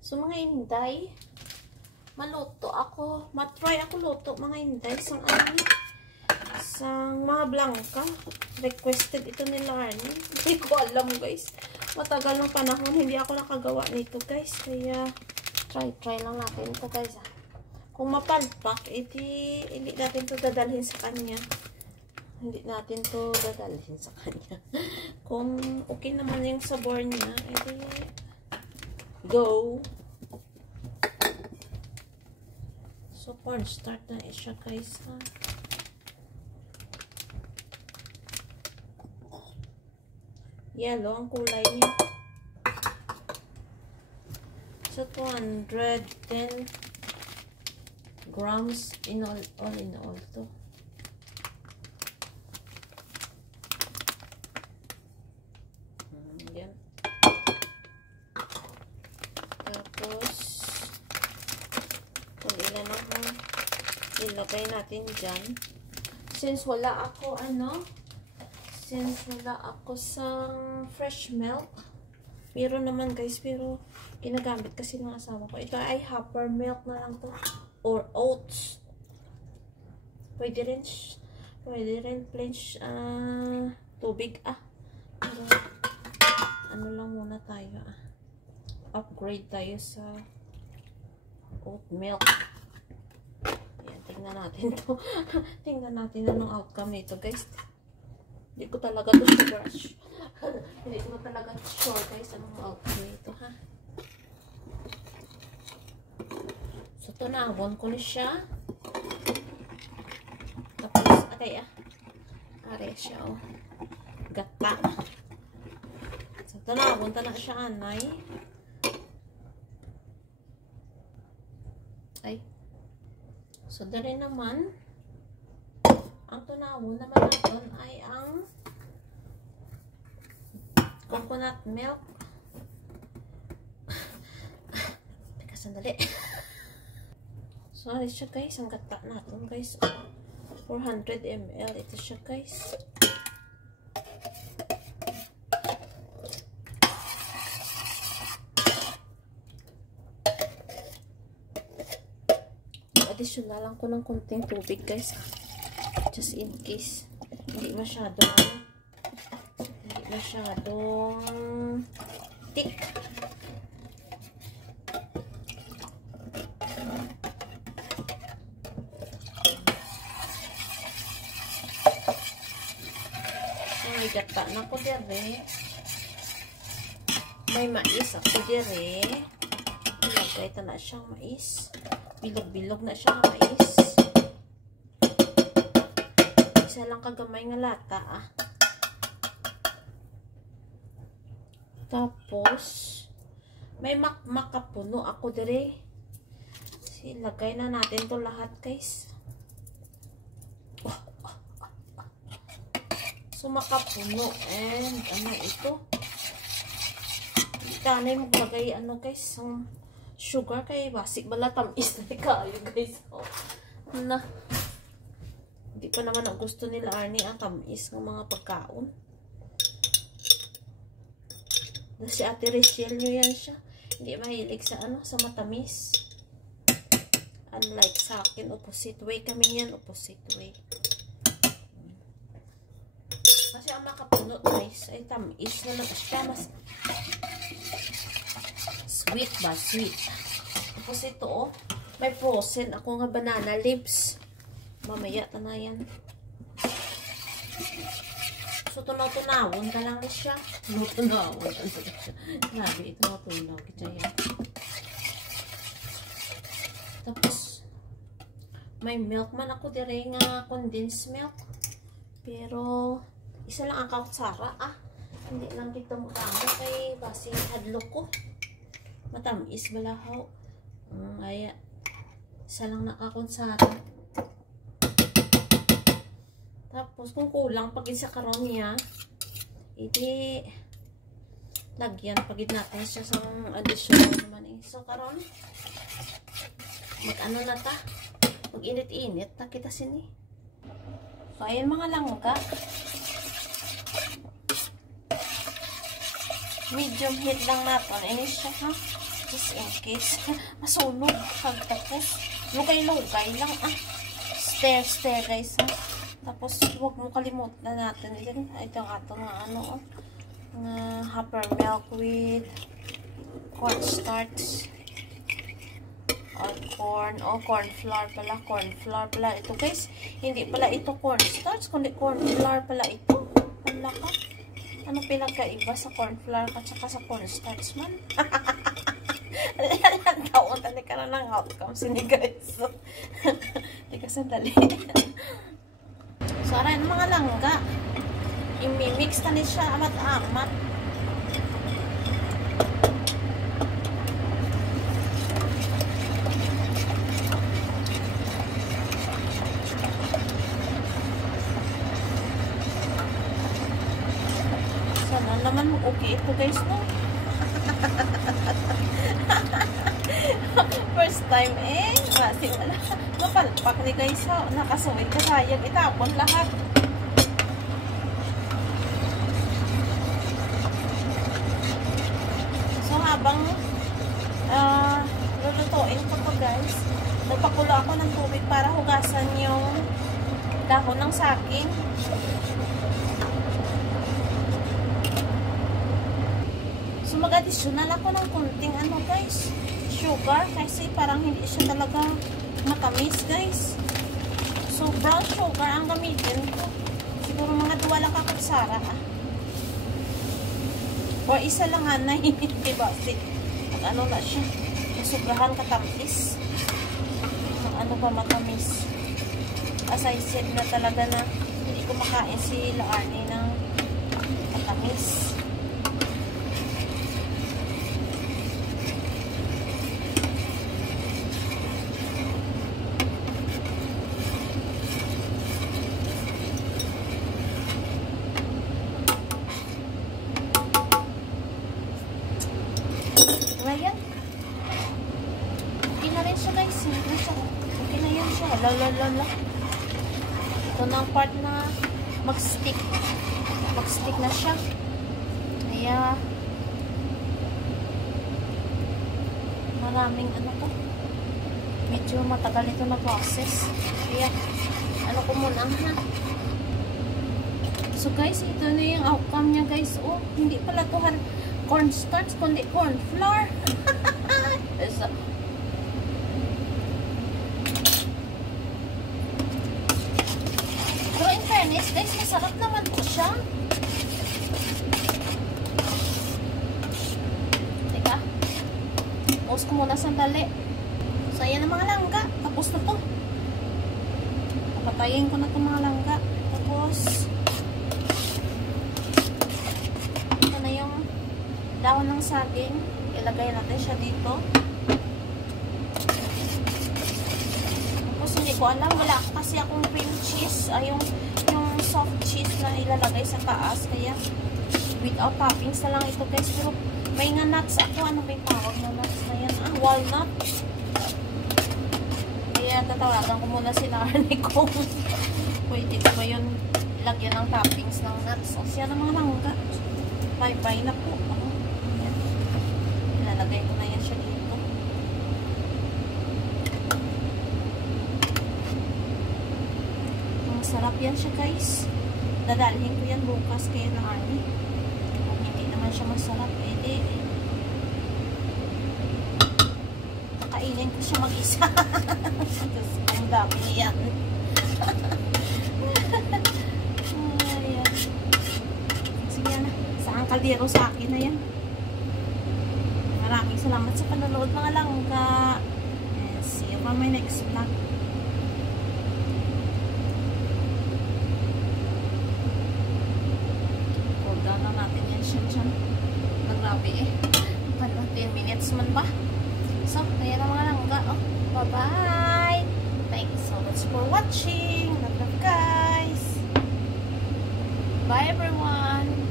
So mga inday, maluto ako. Matry ako luto mga inday sang ano, sang mga blanca. Requested ito ni Larnie. Hindi ko alam guys. Matagal ng panahon hindi ako nakagawa nito guys. Kaya try lang natin ito guys. Kung mapalpak, hindi natin ito dadalhin sa kanya. Hindi natin ito dadalhin sa kanya. Kung okay naman yung sabor niya, edi go. So, cornstarch na siya guys ha. Yellow ang kulay niya. So, 210 grams in all in all to. Yan. Tapos, kung ilan ang ilagay natin dyan. Since wala ako sa fresh milk, pero naman guys, pero ginagamit kasi ng asawa ko. Ito ay hopper milk na lang to. Or oats. Pwede rin plain tubig Pero, ano lang muna tayo upgrade tayo sa oat milk. Ayan, tingnan natin to. Tingnan natin anong outcome nito guys. Hindi ko talaga to sure. Hindi ko talaga sure guys anong outcome nito ha. So, tunawon ko na siya. Tapos, are siya, gata. So, tunawon na siya, anay. So, dari naman, ang tunawon naman natin ay ang coconut milk. Teka, sandali. So, ano siya guys, ang gata natin guys. 400 ml. Ito siya guys. Additional lang ko ng konting tubig guys. Just in case. Hindi masyadong thick. May gata na ko dire. May mais ako dire. Ilagay ito na siyang mais. Bilog-bilog na siyang mais. Isa lang kagamay nga lata Tapos, may makapuno ako dire. Ilagay na natin to lahat guys. So, makapuno. And, ano ito? Tanay maglagay, guys, sugar kay basik bala tamis na kayo, guys. Hindi pa naman ang gusto nila, Arnie, ang tamis ng mga pagkaon. Si Ate Rachel nyo yan siya. Hindi mahilig sa, sa matamis. Unlike sa akin, opposite way kami yan, opposite way. Kasi ang makapuno guys ay tamis na lang siya, mas sweet ba? Sweet. Tapos ito may frozen ako nga banana leaves. Mamaya na yan. So tunaw-tunawon ka lang siya. Tunaw-tunawon ka lang siya. Grabe, ito tunaw kita yan. Tapos may milk man ako dire nga condensed milk. Pero isa lang ang kautsara hindi lang dito mukama kay basing hadlok ko matamis balahaw kaya isa lang nakakunsara. Tapos kung kulang pagin sa karon niya iti lagyan pagin natin siya sa additional naman so karon mag na ta mag init-init na kita sini. So ayan mga langga, medium heat lang natin. Ini siya ha. just in case masunog. Tapos, lugay-lugay lang Stir guys Tapos, huwag mo kalimutan natin. Ito ato nga hopper milk with cornstarch or corn flour pala ito guys. Hindi pala ito cornstarch kundi corn flour pala ito. Wala ka. Ano pinagkaiba sa corn flour at saka sa cornstarch man? Taon tali ka na ng outcome sini guys. Hindi ka sandali. So, aray mga langga. I-mix na siya amat-amat. Sana naman okay ito guys, no? First time kasi wala. Napalpak ni guys, nakasuwit ka sayang. Itapon lahat. So, habang lulutuin ko to guys, nagpakulo ako ng tubig para hugasan yung dahon ng saging. So, mag-additional ako ng kunting guys, sugar kasi parang hindi siya talaga matamis guys. So, brown sugar ang gamitin ko. Siguro mga 2 lang kakutsara or isa lang diba? Ano na siya, sugahan katamis. Ano ba matamis? As I said na talaga na hindi ko makain si Laarni ng matamis. Ayan. Okay na rin siya guys. Okay na yan siya. Lala. Ito na ang part na mag-stick. Mag-stick na siya. Kaya maraming ko. Medyo matagal ito na process. Kaya ko muna So guys, ito na yung outcome niya guys. Oh, hindi pala ito cornstarch kundi corn flour. Pero in fairness guys, masarap naman po siya. Teka, pause ko muna sandali. So ayan ang mga langga, tapos na to. Papatayin ko na itong mga langga. Tapos ito na yung dahon ng saging, ilagay natin siya dito. Tapos hindi ko alam, wala kasi akong cream cheese, yung soft cheese na ilalagay sa taas, kaya without toppings na lang ito guys. Pero may nga nuts ako, ano ba yung tawag na nuts na yan? Walnut. Kaya tatawagan ko muna si Arnie kung pwede ko ba yun ilagyan ng toppings ng nuts. O siya ng mga langga. Bye-bye na po. Ilalagay ko na yan siya dito. Masarap yan siya guys. Dadalhin ko yan bukas kaya na Arnie. Kung hindi naman siya masarap, kakainin ko siya mag-isa. Ang dami niyan. Ayan. Sige na. Saan kaldero sa akin na yan. Maraming salamat sa panonood mga langga. And see you on my next vlog. Hold down na natin yan siya dyan. Nagrabe 10 minutes man ba? So, kaya na mga langga. Bye-bye! Thank you so much for watching. Love guys! Bye everyone!